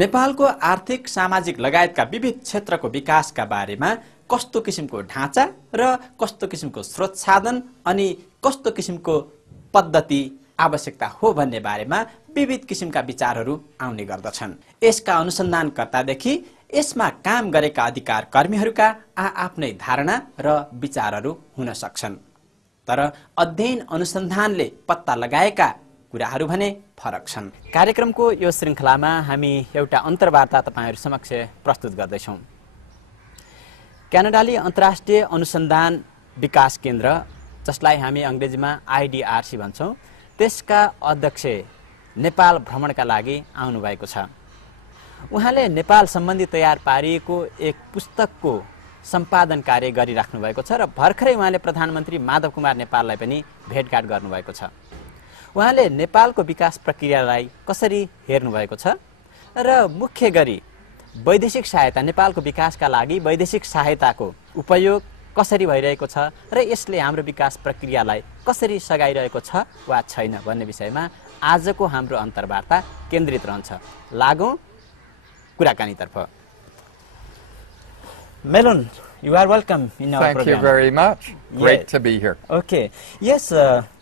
नेपालको आर्थिक सामाजिक लगायतका विविध क्षेत्रको विकासका बारेमा कस्तो किसिमको ढाँचा र कस्तो किसिमको स्रोत साधन अनि कस्तो किसिमको पद्धति आवश्यकता हो भन्ने बारेमा विविध किसिमका विचारहरू आउने गर्दछन्। यसका अनुसन्धानकर्तादेखि यसमा काम गरेका अधिकार कर्मीहरूका आफ्नै धारणा र विचारहरू हुन सक्छन्। तर अध्ययन अनुसन्धानले पत्ता लगाएका कुराहरू भने फरक छन्। कार्यक्रमको यो श्रृङ्खलामा हामी एउटा अन्तर्वार्ता तपाईहरु समक्ष प्रस्तुत गर्दैछौँ। क्यानाडाली अन्तर्राष्ट्रिय अनुसन्धान विकास केन्द्र, जसलाई हामी अंग्रेजीमा IDRC भन्छौँ, त्यसका अध्यक्ष नेपाल भ्रमणका लागि आउनुभएको छ। उहाँले नेपाल सम्बन्धी तयार पारिएको एक पुस्तकको सम्पादन कार्य गरिराख्नु भएको छ र भर्खरै उहाँले प्रधानमन्त्री माधव कुमार नेपाललाई पनि भेटघाट गर्नुभएको छ। उहाँले नेपालको विकास प्रक्रियालाई कसरी हेर्नु भएको छ र मुख्य गरी वैदेशिक सहायता, नेपालको विकासका लागि वैदेशिक सहायताको उपयोग कसरी भइरहेको छ र यसले हाम्रो विकास प्रक्रियालाई कसरी सघाइरहेको छ वा छैन भन्ने विषयमा आजको हाम्रो अन्तर्वार्ता केन्द्रित रहन्छ। लागौं कुराकानीतर्फ। Melon, you are welcome in our program. Thank you very much. Great to be here. Okay. Yes,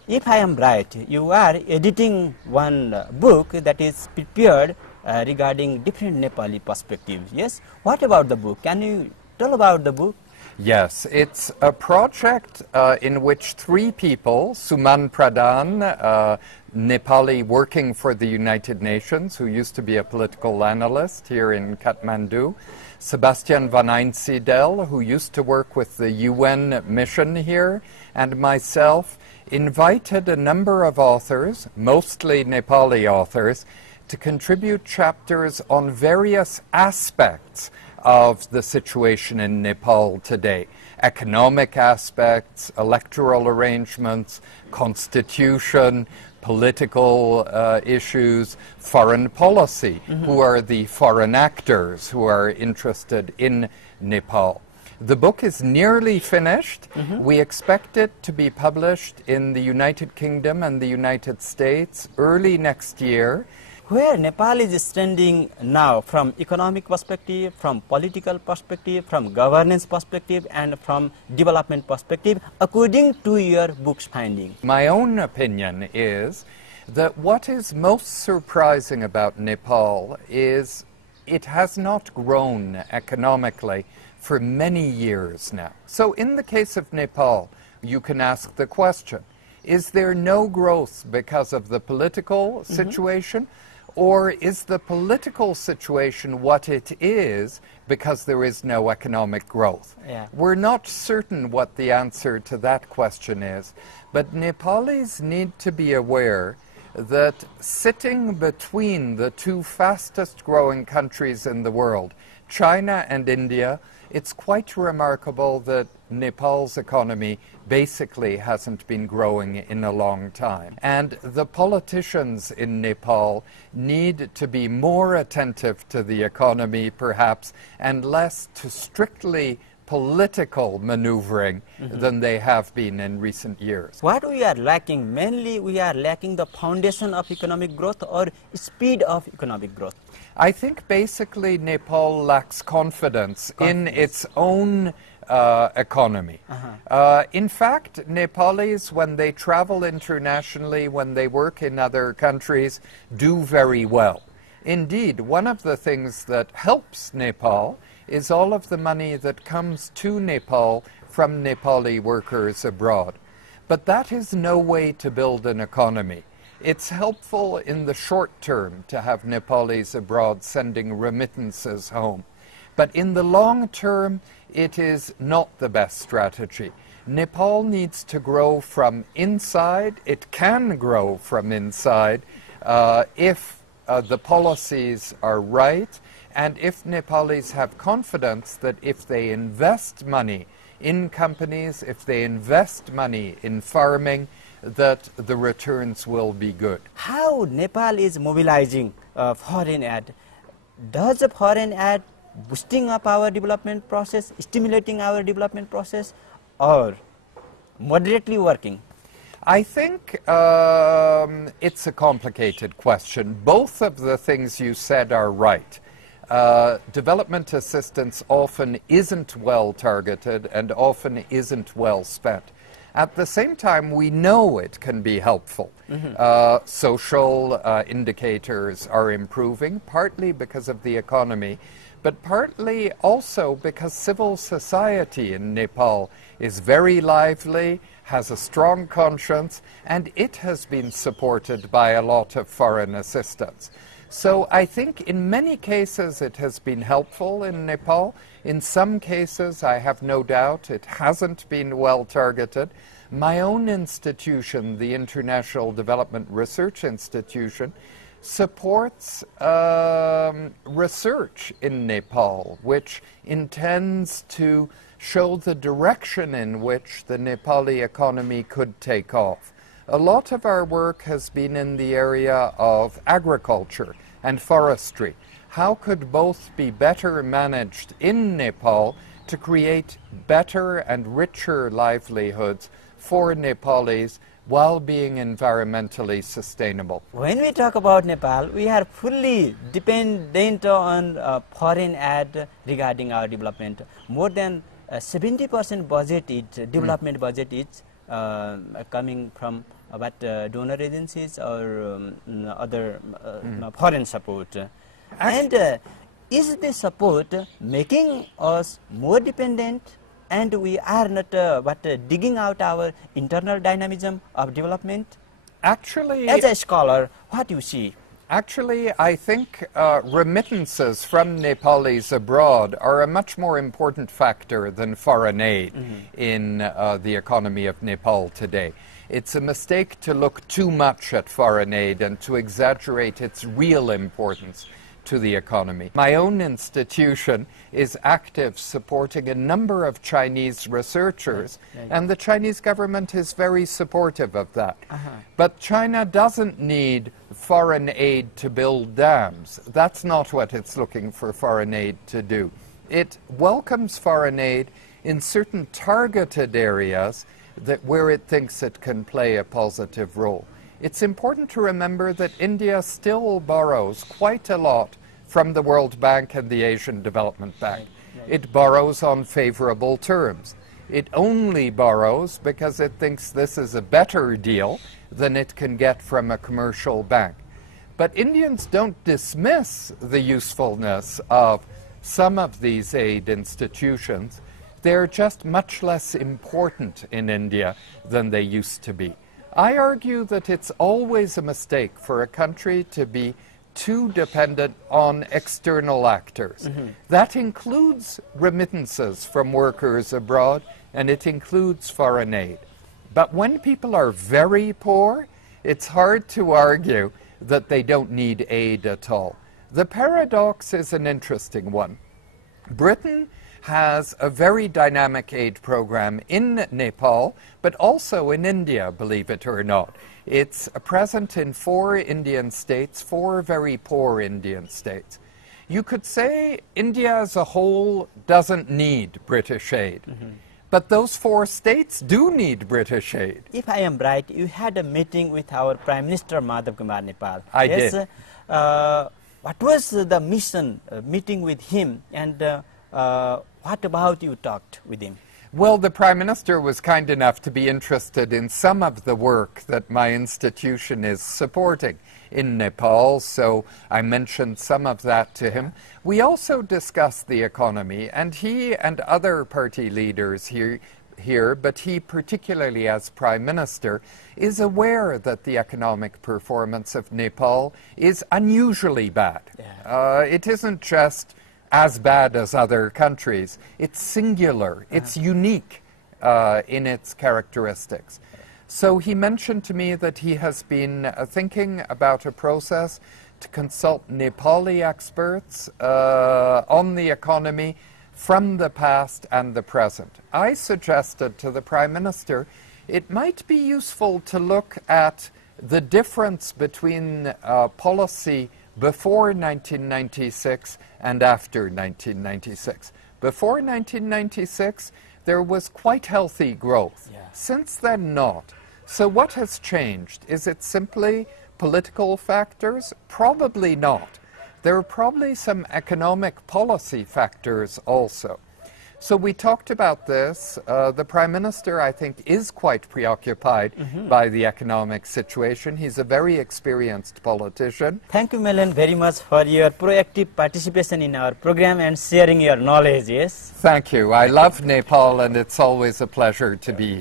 if I am right, you are editing one book that is prepared regarding different Nepali perspectives. Yes. What about the book? Can you tell about the book? Yes, it's a project in which three people, Suman Pradhan, Nepali working for the United Nations, who used to be a political analyst here in Kathmandu, Sebastian Van Einsiedel, who used to work with the UN mission here, and myself, invited a number of authors, mostly Nepali authors, to contribute chapters on various aspects of the situation in Nepal today. Economic aspects, electoral arrangements, constitution, political issues, foreign policy, who are the foreign actors who are interested in Nepal. The book is nearly finished. We expect it to be published in the United Kingdom and the United States early next year. Where Nepal is standing now from economic perspective, from political perspective, from governance perspective, and from development perspective, according to your book's finding? My own opinion is that what is most surprising about Nepal is it has not grown economically for many years now. So in the case of Nepal, you can ask the question, is there no growth because of the political situation? Or is the political situation what it is because there is no economic growth? We're not certain what the answer to that question is, but Nepalis need to be aware that sitting between the two fastest growing countries in the world, China and India, it's quite remarkable that Nepal's economy basically hasn't been growing in a long time. And the politicians in Nepal need to be more attentive to the economy, perhaps, and less to strictly political maneuvering than they have been in recent years. What we are lacking, mainly we are lacking the foundation of economic growth or speed of economic growth. I think basically Nepal lacks confidence in its own economy. In fact, Nepalis, when they travel internationally, when they work in other countries, do very well. Indeed, one of the things that helps Nepal is all of the money that comes to Nepal from Nepali workers abroad. But that is no way to build an economy. It's helpful in the short term to have Nepalis abroad sending remittances home. But in the long term, it is not the best strategy. Nepal needs to grow from inside. It can grow from inside if the policies are right, and if Nepalis have confidence that if they invest money in companies, if they invest money in farming, that the returns will be good. How Nepal is mobilizing foreign aid? Does the foreign aid boosting up our development process, stimulating our development process, or moderately working? I think it's a complicated question. Both of the things you said are right. development assistance often isn't well targeted and often isn't well spent. At the same time, we know it can be helpful. Social indicators are improving, partly because of the economy, but partly also because civil society in Nepal is very lively, has a strong conscience, and it has been supported by a lot of foreign assistance. So I think in many cases it has been helpful in Nepal. In some cases, I have no doubt, it hasn't been well targeted. My own institution, the International Development Research Institution, supports research in Nepal, which intends to show the direction in which the Nepali economy could take off. A lot of our work has been in the area of agriculture and forestry. How could both be better managed in Nepal to create better and richer livelihoods for Nepalis while being environmentally sustainable? When we talk about Nepal, we are fully dependent on foreign aid regarding our development. More than 70% budget is development budget is coming from donor agencies or other foreign support. And is this support making us more dependent, and we are not digging out our internal dynamism of development? Actually, as a scholar, what do you see? Actually, I think remittances from Nepalis abroad are a much more important factor than foreign aid in the economy of Nepal today. It's a mistake to look too much at foreign aid and to exaggerate its real importance to the economy. My own institution is active supporting a number of Chinese researchers, and the Chinese government is very supportive of that. But China doesn't need foreign aid to build dams. That's not what it's looking for foreign aid to do. It welcomes foreign aid in certain targeted areas where it thinks it can play a positive role. It's important to remember that India still borrows quite a lot from the World Bank and the Asian Development Bank. It borrows on favorable terms. It only borrows because it thinks this is a better deal than it can get from a commercial bank. But Indians don't dismiss the usefulness of some of these aid institutions. They're just much less important in India than they used to be. I argue that it's always a mistake for a country to be too dependent on external actors. That includes remittances from workers abroad, and it includes foreign aid. But when people are very poor, it's hard to argue that they don't need aid at all. The paradox is an interesting one. Britain has a very dynamic aid program in Nepal, but also in India, believe it or not. It's present in 4 Indian states, 4 very poor Indian states. You could say India as a whole doesn't need British aid. But those 4 states do need British aid. If I am right, you had a meeting with our Prime Minister Madhav Kumar Nepal. I did. What was the mission, meeting with him, and what about you talked with him? Well, the Prime Minister was kind enough to be interested in some of the work that my institution is supporting in Nepal, so I mentioned some of that to him. We also discussed the economy, and he and other party leaders here, but he particularly as Prime Minister, is aware that the economic performance of Nepal is unusually bad. It isn't just as bad as other countries. It's singular. It's unique in its characteristics. So he mentioned to me that he has been thinking about a process to consult Nepali experts on the economy from the past and the present. I suggested to the Prime Minister it might be useful to look at the difference between policy before 1996 and after 1996. Before 1996, there was quite healthy growth. Since then, not. So what has changed? Is it simply political factors? Probably not. there are probably some economic policy factors also. So we talked about this. The Prime Minister, I think, is quite preoccupied by the economic situation. He's a very experienced politician. Thank you, Melon, very much for your proactive participation in our program and sharing your knowledge, yes? Thank you. I love Nepal, and it's always a pleasure to be